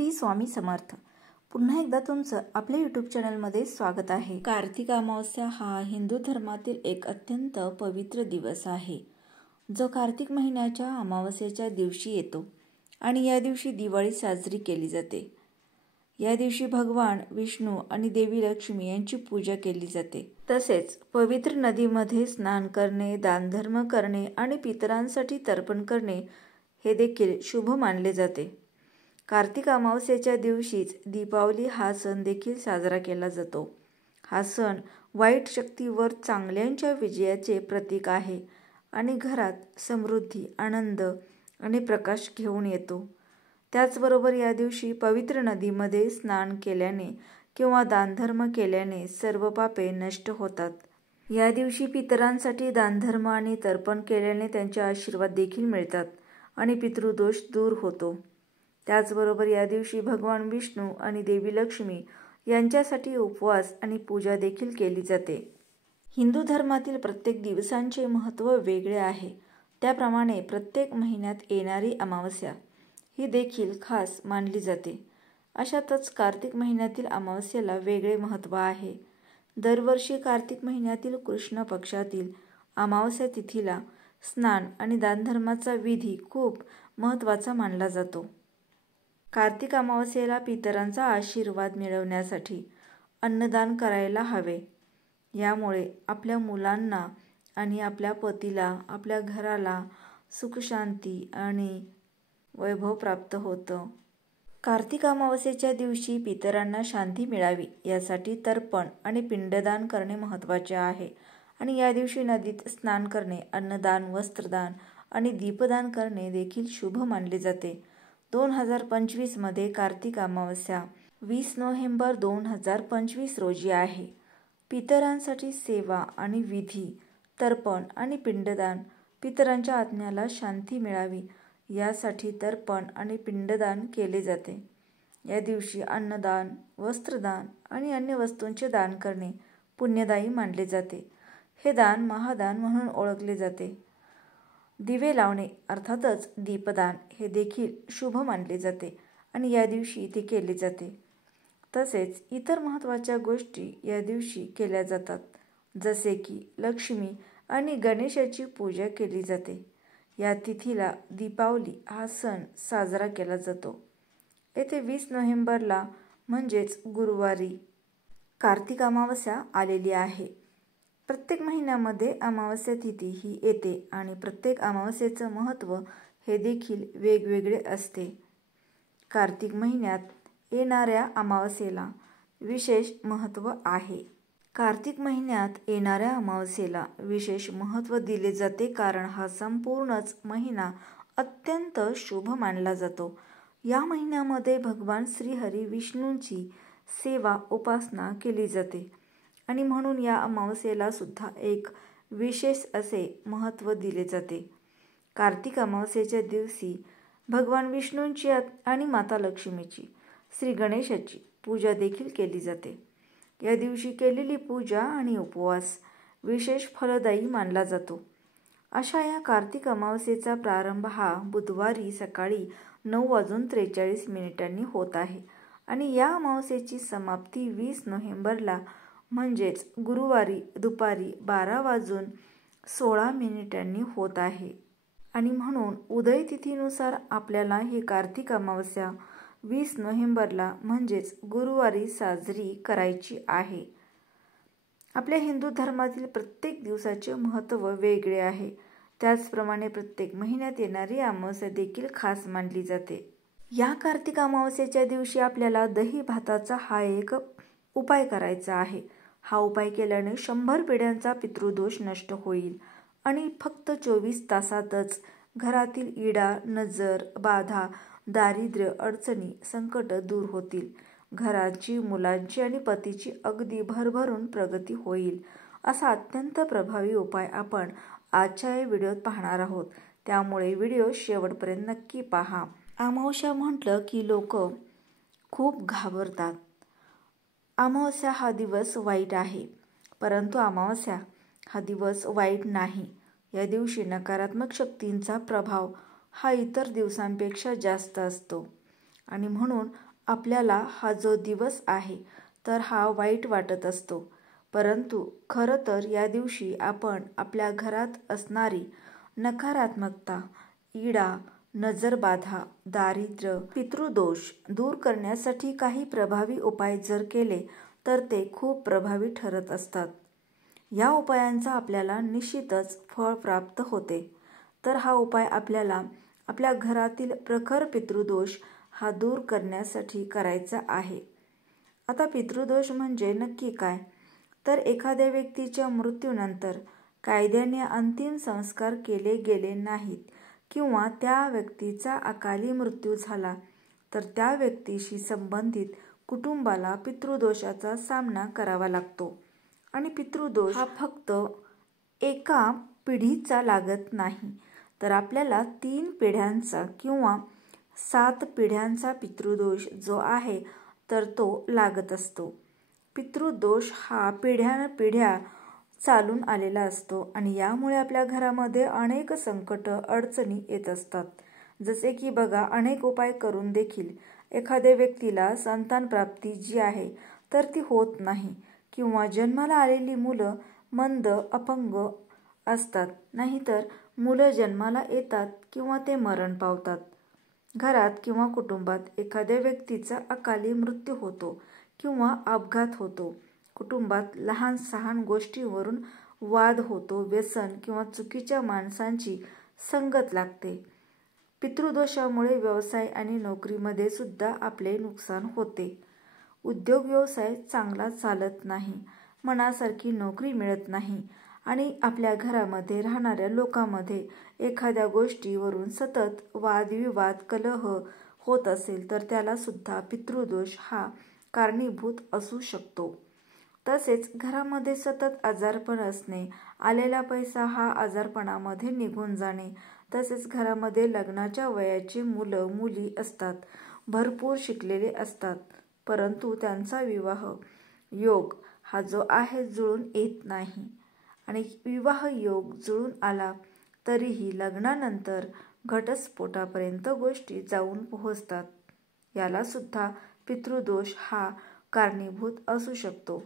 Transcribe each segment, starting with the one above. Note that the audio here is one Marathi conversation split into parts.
श्री स्वामी समर्थ. पुन्हा एकदा तुमचं आपल्या यूट्यूब चॅनलमध्ये स्वागत आहे. कार्तिक अमावस्या हा हिंदू धर्मातील एक अत्यंत पवित्र दिवस आहे, जो कार्तिक महिन्याच्या अमावस्येच्या दिवशी येतो आणि या दिवशी दिवाळी साजरी केली जाते. या दिवशी भगवान विष्णू आणि देवी लक्ष्मी यांची पूजा केली जाते. तसेच पवित्र नदीमध्ये स्नान करणे, दानधर्म करणे आणि पितरांसाठी तर्पण करणे हे देखील शुभ मानले जाते. कार्तिक अमावस्येच्या दिवशीच दीपावली हा सण देखील साजरा केला जातो. हा सण वाईट शक्तीवर चांगल्यांच्या विजयाचे प्रतीक आहे आणि घरात समृद्धी, आनंद आणि प्रकाश घेऊन येतो. त्याचबरोबर या दिवशी पवित्र नदीमध्ये स्नान केल्याने किंवा दानधर्म केल्याने सर्व पापे नष्ट होतात. या दिवशी पितरांसाठी दानधर्म आणि तर्पण केल्याने त्यांचे आशीर्वाद देखील मिळतात आणि पितृदोष दूर होतो. त्याचबरोबर या दिवशी भगवान विष्णू आणि देवी लक्ष्मी यांच्यासाठी उपवास आणि पूजा देखील केली जाते. हिंदू धर्मातील प्रत्येक दिवसांचे महत्त्व वेगळे आहे. त्याप्रमाणे प्रत्येक महिन्यात येणारी अमावस्या ही देखील खास मानली जाते. अशातच कार्तिक महिन्यातील अमावस्येला वेगळे महत्त्व आहे. दरवर्षी कार्तिक महिन्यातील कृष्ण पक्षातील अमावस्या तिथीला स्नान आणि दानधर्माचा विधी खूप महत्त्वाचा मानला जातो. कार्तिक अमावस्येला पितरांचा आशीर्वाद मिळवण्यासाठी अन्नदान करायला हवे. यामुळे आपल्या मुलांना आणि आपल्या पतीला, आपल्या घराला सुखशांती आणि वैभव प्राप्त होतं. कार्तिक अमावस्येच्या दिवशी पितरांना शांती मिळावी यासाठी तर्पण आणि पिंडदान करणे महत्त्वाचे आहे आणि या दिवशी नदीत स्नान करणे, अन्नदान, वस्त्रदान आणि दीपदान करणे देखील शुभ मानले जाते. 2025 मध्ये कार्तिक अमावस्या 20 नोव्हेंबर 2025 रोजी आहे. पितरांसाठी सेवा आणि विधी, तर्पण आणि पिंडदान, पितरांच्या आत्म्याला शांती मिळावी यासाठी तर्पण आणि पिंडदान केले जाते. या दिवशी अन्नदान, वस्त्रदान आणि अन्य वस्तूंचे दान करणे पुण्यदायी मानले जाते. हे दान महादान म्हणून ओळखले जाते. दिवे लावणे अर्थातच दीपदान हे देखील शुभ मानले जाते आणि या दिवशी ते केले जाते. तसेच इतर महत्त्वाच्या गोष्टी या दिवशी केल्या जातात, जसे की लक्ष्मी आणि गणेशाची पूजा केली जाते. या तिथीला दीपावली हा सण साजरा केला जातो. येथे 20 नोव्हेंबरला म्हणजेच गुरुवारी कार्तिक अमावस्या आलेली आहे. प्रत्येक महिन्यामध्ये अमावस्या तिथी ही येते आणि प्रत्येक अमावस्येचं महत्त्व हे देखील वेगवेगळे असते. कार्तिक महिन्यात येणाऱ्या अमावस्येला विशेष महत्त्व आहे. कार्तिक महिन्यात येणाऱ्या अमावस्येला विशेष महत्त्व दिले जाते कारण हा संपूर्णच महिना अत्यंत शुभ मानला जातो. या महिन्यामध्ये भगवान श्रीहरी विष्णूंची सेवा, उपासना केली जाते आणि म्हणून या अमावस्येला सुद्धा एक विशेष असे महत्त्व दिले जाते. कार्तिक अमावस्येच्या दिवशी भगवान विष्णूंची आणि माता लक्ष्मीची, श्री गणेशाची पूजा देखील केली जाते. या दिवशी केलेली पूजा आणि उपवास विशेष फलदायी मानला जातो. अशा या कार्तिक अमावस्येचा प्रारंभ हा बुधवारी सकाळी 9:43 होत आहे आणि या अमावस्येची समाप्ती 20 नोव्हेंबरला म्हणजेच गुरुवारी दुपारी 12:16 होत आहे. आणि म्हणून उदय तिथीनुसार आपल्याला ही कार्तिक अमावस्या 20 नोव्हेंबरला म्हणजेच गुरुवारी साजरी करायची आहे. आपल्या हिंदू धर्मातील प्रत्येक दिवसाचे महत्त्व वेगळे आहे. त्याचप्रमाणे प्रत्येक महिन्यात येणारी अमावस्या देखील खास मानली जाते. या कार्तिक अमावस्येच्या दिवशी आपल्याला दही भाताचा हा एक उपाय करायचा आहे. हा उपाय केल्याने 100 पिढ्यांचा पितृदोष नष्ट होईल आणि फक्त 24 तासातच घरातील इडा, नजर, बाधा, दारिद्र्य, अडचणी, संकट दूर होतील. घराची, मुलांची आणि पतीची अगदी भरभरून प्रगती होईल. असा अत्यंत प्रभावी उपाय आपण आजच्या या व्हिडिओत पाहणार आहोत. त्यामुळे व्हिडिओ शेवटपर्यंत नक्की पहा. अमावस्या म्हटलं की लोक खूप घाबरतात. अमावस्या हा दिवस वाईट आहे, परंतु अमावस्या हा दिवस वाईट नाही. या दिवशी नकारात्मक शक्तींचा प्रभाव हा इतर दिवसांपेक्षा जास्त असतो आणि म्हणून आपल्याला हा जो दिवस आहे तर हा वाईट वाटत असतो, परंतु खरं तर या दिवशी आपण आपल्या घरात असणारी नकारात्मकता, इडा, नजरबाधा, दारिद्र्य, पितृदोष दूर करण्यासाठी काही प्रभावी उपाय जर केले तर ते खूप प्रभावी ठरत असतात. या उपायांचा आपल्याला निश्चितच फळ प्राप्त होते. तर हा उपाय आपल्याला आपल्या घरातील प्रखर पितृदोष हा दूर करण्यासाठी करायचा आहे. आता पितृदोष म्हणजे नक्की काय? तर एखाद्या व्यक्तीच्या मृत्यूनंतर कायद्याने अंतिम संस्कार केले गेले नाहीत किंवा त्या व्यक्तीचा अकाली मृत्यू झाला तर त्या व्यक्तीशी संबंधित कुटुंबाला पितृदोषाचा सामना करावा लागतो. आणि पितृदोष हा फक्त एका पिढीचा लागत नाही, तर आपल्याला 3 पिढ्यांचा किंवा 7 पिढ्यांचा पितृदोष जो आहे तर तो लागत असतो. पितृदोष हा पिढ्यानपिढ्या चालून आलेला असतो आणि यामुळे आपल्या घरामध्ये अनेक संकट अडचणी येत असतात. जसे की बघा, अनेक उपाय करून देखील एखाद्या व्यक्तीला संतान प्राप्ती जी आहे तर ती होत नाही किंवा जन्माला आलेली मुलं मंद अपंग असतात, नाहीतर मुलं जन्माला येतात किंवा ते मरण पावतात. घरात किंवा कुटुंबात एखाद्या व्यक्तीचा अकाली मृत्यू होतो किंवा अपघात होतो. कुटुंबात लहान सहान गोष्टींवरून वाद होतो, व्यसन किंवा चुकीच्या माणसांची संगत लागते. पितृदोषामुळे व्यवसाय आणि नोकरीमध्ये सुद्धा आपले नुकसान होते. उद्योग व्यवसाय चांगला चालत नाही, मनासारखी नोकरी मिळत नाही आणि आपल्या घरामध्ये राहणाऱ्या लोकांमध्ये एखाद्या गोष्टीवरून सतत वादविवाद कलह होत असेल तर त्याला सुद्धा पितृदोष हा कारणीभूत असू शकतो. तसेच घरामध्ये सतत आजारपण असणे, आलेला पैसा हा आजारपणामध्ये निघून जाणे, तसेच घरामध्ये लग्नाच्या वयाचे मुलं मुली असतात, भरपूर शिकलेले असतात, परंतु त्यांचा विवाह योग हा जो आहे जुळून येत नाही आणि विवाह योग जुळून आला तरीही लग्नानंतर घटस्फोटापर्यंत गोष्टी जाऊन पोहोचतात. याला सुद्धा पितृदोष हा कारणीभूत असू शकतो.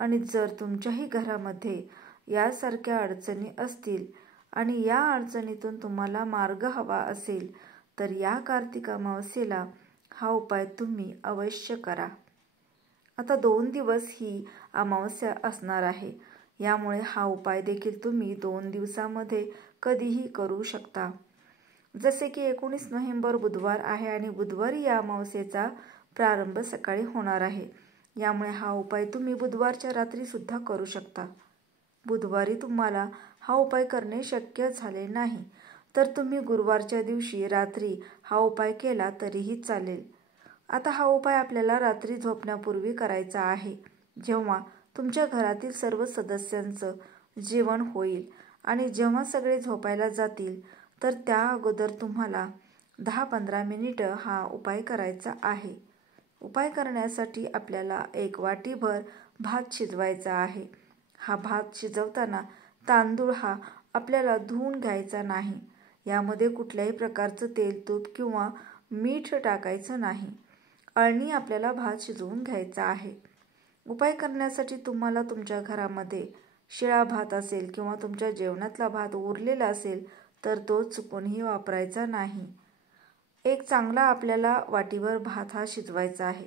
आणि जर तुमच्याही घरामध्ये यासारख्या अडचणी असतील आणि या अडचणीतून तुम्हाला मार्ग हवा असेल तर या कार्तिक अमावस्येला हा उपाय तुम्ही अवश्य करा. आता 2 दिवस ही अमावस्या असणार आहे, यामुळे हा उपाय देखील तुम्ही 2 दिवसामध्ये कधीही करू शकता. जसे की 19 नोव्हेंबर बुधवार आहे आणि बुधवारी या अमावस्येचा प्रारंभ सकाळी होणार आहे. यामुळे हा उपाय तुम्ही बुधवारच्या रात्री सुद्धा करू शकता. बुधवारी तुम्हाला हा उपाय करणे शक्य झाले नाही तर तुम्ही गुरुवारच्या दिवशी रात्री हा उपाय केला तरीही चालेल. आता हा उपाय आपल्याला रात्री झोपण्यापूर्वी करायचा आहे, जेव्हा तुमच्या घरातील सर्व सदस्यांचं जेवण होईल आणि जेव्हा सगळे झोपायला जातील तर त्या अगोदर तुम्हाला 10-15 मिनिटं हा उपाय करायचा आहे. उपाय करण्यासाठी आपल्याला 1 वाटीभर भात शिजवायचा आहे. हा भात शिजवताना तांदूळ हा आपल्याला धुवून घ्यायचा नाही. यामध्ये कुठल्याही प्रकारचं तेल, तूप किंवा मीठ टाकायचं नाही. अळणी आपल्याला भात शिजवून घ्यायचा आहे. उपाय करण्यासाठी तुम्हाला तुमच्या घरामध्ये शिळा भात असेल किंवा तुमच्या जेवणातला भात उरलेला असेल तर तो चुकूनही वापरायचा नाही. एक चांगला आपल्याला वाटीभर भात हा शिजवायचा आहे.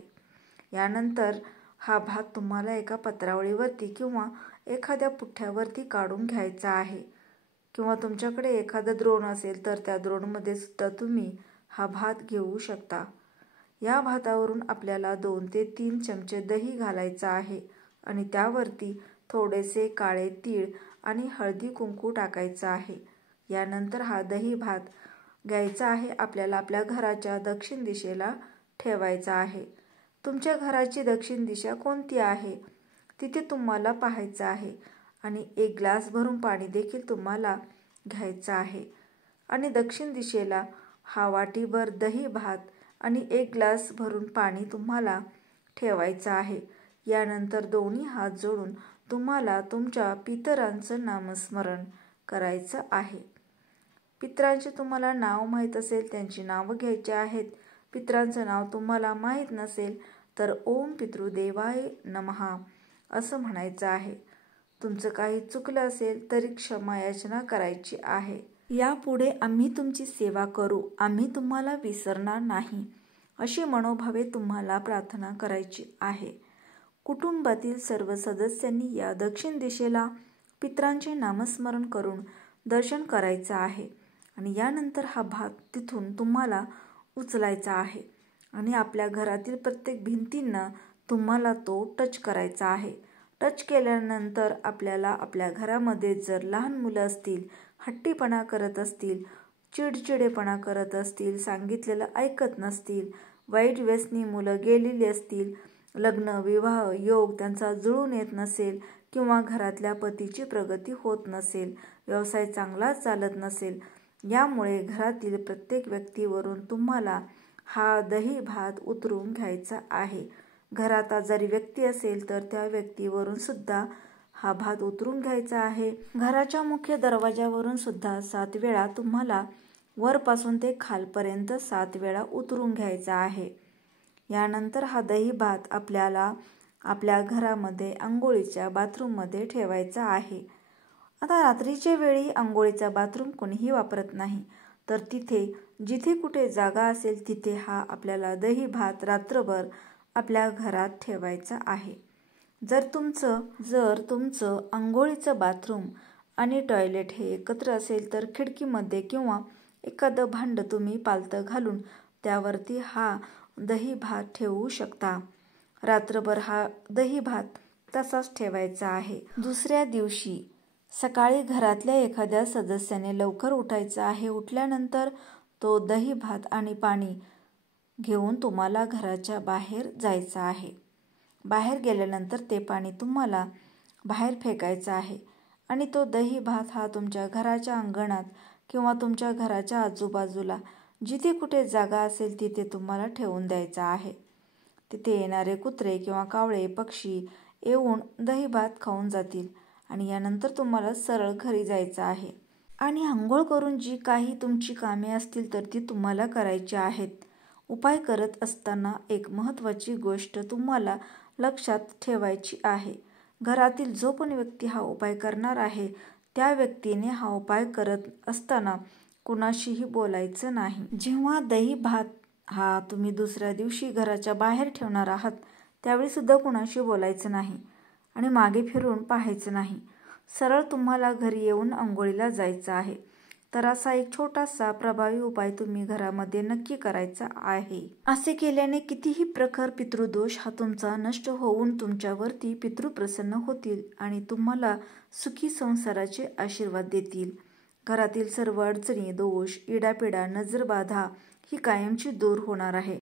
यानंतर हा भात तुम्हाला एका पत्रावळीवरती किंवा एखाद्या पुठ्ठ्यावरती काढून घ्यायचा आहे किंवा तुमच्याकडे एखादा द्रोण असेल तर त्या द्रोणमध्ये सुद्धा तुम्ही हा भात घेऊ शकता. या भातावरून आपल्याला 2 ते 3 चमचे दही घालायचा आहे आणि त्यावरती थोडेसे काळे तीळ आणि हळदी कुंकू टाकायचं आहे. यानंतर हा दही भात घ्यायचा आहे, आपल्याला आपल्या घराच्या दक्षिण दिशेला ठेवायचा आहे. तुमच्या घराची दक्षिण दिशा कोणती आहे तिथे तुम्हाला पाहायचं आहे आणि 1 ग्लास भरून पाणी देखील तुम्हाला घ्यायचं आहे आणि दक्षिण दिशेला हा वाटीभर दही भात आणि 1 ग्लास भरून पाणी तुम्हाला ठेवायचं आहे. यानंतर दोन्ही हात जोडून तुम्हाला तुमच्या पितरांचं नामस्मरण करायचं आहे. पितरांचे तुम्हाला नाव माहीत असेल त्यांची नावं घ्यायची आहेत. पितरांचं नाव तुम्हाला माहीत नसेल तर ओम पितृदेवाय नमः असं म्हणायचं आहे. तुमचं काही चुकलं असेल तरी क्षमा याचना करायची आहे. यापुढे आम्ही तुमची सेवा करू, आम्ही तुम्हाला विसरणार नाही अशी मनोभावे तुम्हाला प्रार्थना करायची आहे. कुटुंबातील सर्व सदस्यांनी या दक्षिण दिशेला पितरांचे नामस्मरण करून दर्शन करायचं आहे आणि यानंतर हा भात तिथून तुम्हाला उचलायचा आहे आणि आपल्या घरातील प्रत्येक भिंतींना तुम्हाला तो टच करायचा आहे. टच केल्यानंतर आपल्याला आपल्या घरामध्ये जर लहान मुलं असतील, हट्टीपणा करत असतील, चिडचिडेपणा करत असतील, सांगितलेलं ऐकत नसतील, वाईट व्यसनी मुलं गेलेली असतील, लग्न विवाह योग त्यांचा जुळून येत नसेल किंवा घरातल्या पतीची प्रगती होत नसेल, व्यवसाय चांगला चालत नसेल, यामुळे घरातील प्रत्येक व्यक्तीवरून तुम्हाला हा दही भात उतरून घ्यायचा आहे. घरात आजारी व्यक्ती असेल तर त्या व्यक्तीवरून सुद्धा हा भात उतरून घ्यायचा आहे. घराच्या मुख्य दरवाजावरून सुद्धा 7 वेळा तुम्हाला वरपासून ते खालपर्यंत 7 वेळा उतरून घ्यायचा आहे. यानंतर हा दही भात आपल्याला आपल्या घरामध्ये आंघोळीच्या बाथरूममध्ये ठेवायचा आहे. आता रात्रीच्या वेळी आंघोळीचा बाथरूम कोणीही वापरत नाही, तर जिथे कुठे जागा असेल तिथे हा आपल्याला दही भात रात्रभर आपल्या घरात ठेवायचा आहे. जर तुमचं आंघोळीचं बाथरूम आणि टॉयलेट हे एकत्र असेल तर खिडकीमध्ये किंवा एखादं भांडं तुम्ही पालथं घालून त्यावरती हा दही भात ठेवू शकता. रात्रभर हा दही भात तसाच ठेवायचा आहे. दुसऱ्या दिवशी सकाळी घरातल्या एखाद्या सदस्याने लवकर उठायचं आहे. उठल्यानंतर तो दही भात आणि पाणी घेऊन तुम्हाला घराच्या बाहेर जायचं आहे. बाहेर गेल्यानंतर ते पाणी तुम्हाला बाहेर फेकायचं आहे आणि तो दही भात हा तुमच्या घराच्या अंगणात किंवा तुमच्या घराच्या आजूबाजूला जिथे कुठे जागा असेल तिथे तुम्हाला ठेवून द्यायचा आहे. तिथे येणारे कुत्रे किंवा कावळे पक्षी येऊन दही भात खाऊन जातील आणि यानंतर तुम्हाला सरळ घरी जायचं आहे. आणि आंघोळ करून जी काही तुमची कामे असतील तर ती तुम्हाला करायची आहेत. उपाय करत असताना एक महत्त्वाची गोष्ट तुम्हाला लक्षात ठेवायची आहे. घरातील जो पण व्यक्ती हा उपाय करणार आहे त्या व्यक्तीने हा उपाय करत असताना कुणाशीही बोलायचं नाही. जेव्हा दही भात हा तुम्ही दुसऱ्या दिवशी घराच्या बाहेर ठेवणार आहात त्यावेळी सुद्धा कुणाशी बोलायचं नाही आणि मागे फिरून पाहायचं नाही. सरळ तुम्हाला घरी येऊन आंघोळीला जायचं आहे. तर असा एक छोटासा प्रभावी उपाय तुम्ही घरामध्ये नक्की करायचा आहे. असे केल्याने कितीही प्रखर पितृदोष हा तुमचा नष्ट होऊन तुमच्यावरती पितृ प्रसन्न होतील आणि तुम्हाला सुखी संसाराचे आशीर्वाद देतील. घरातील सर्व अडचणी, दोष, इडापिडा, नजरबाधा ही कायमची दूर होणार आहे.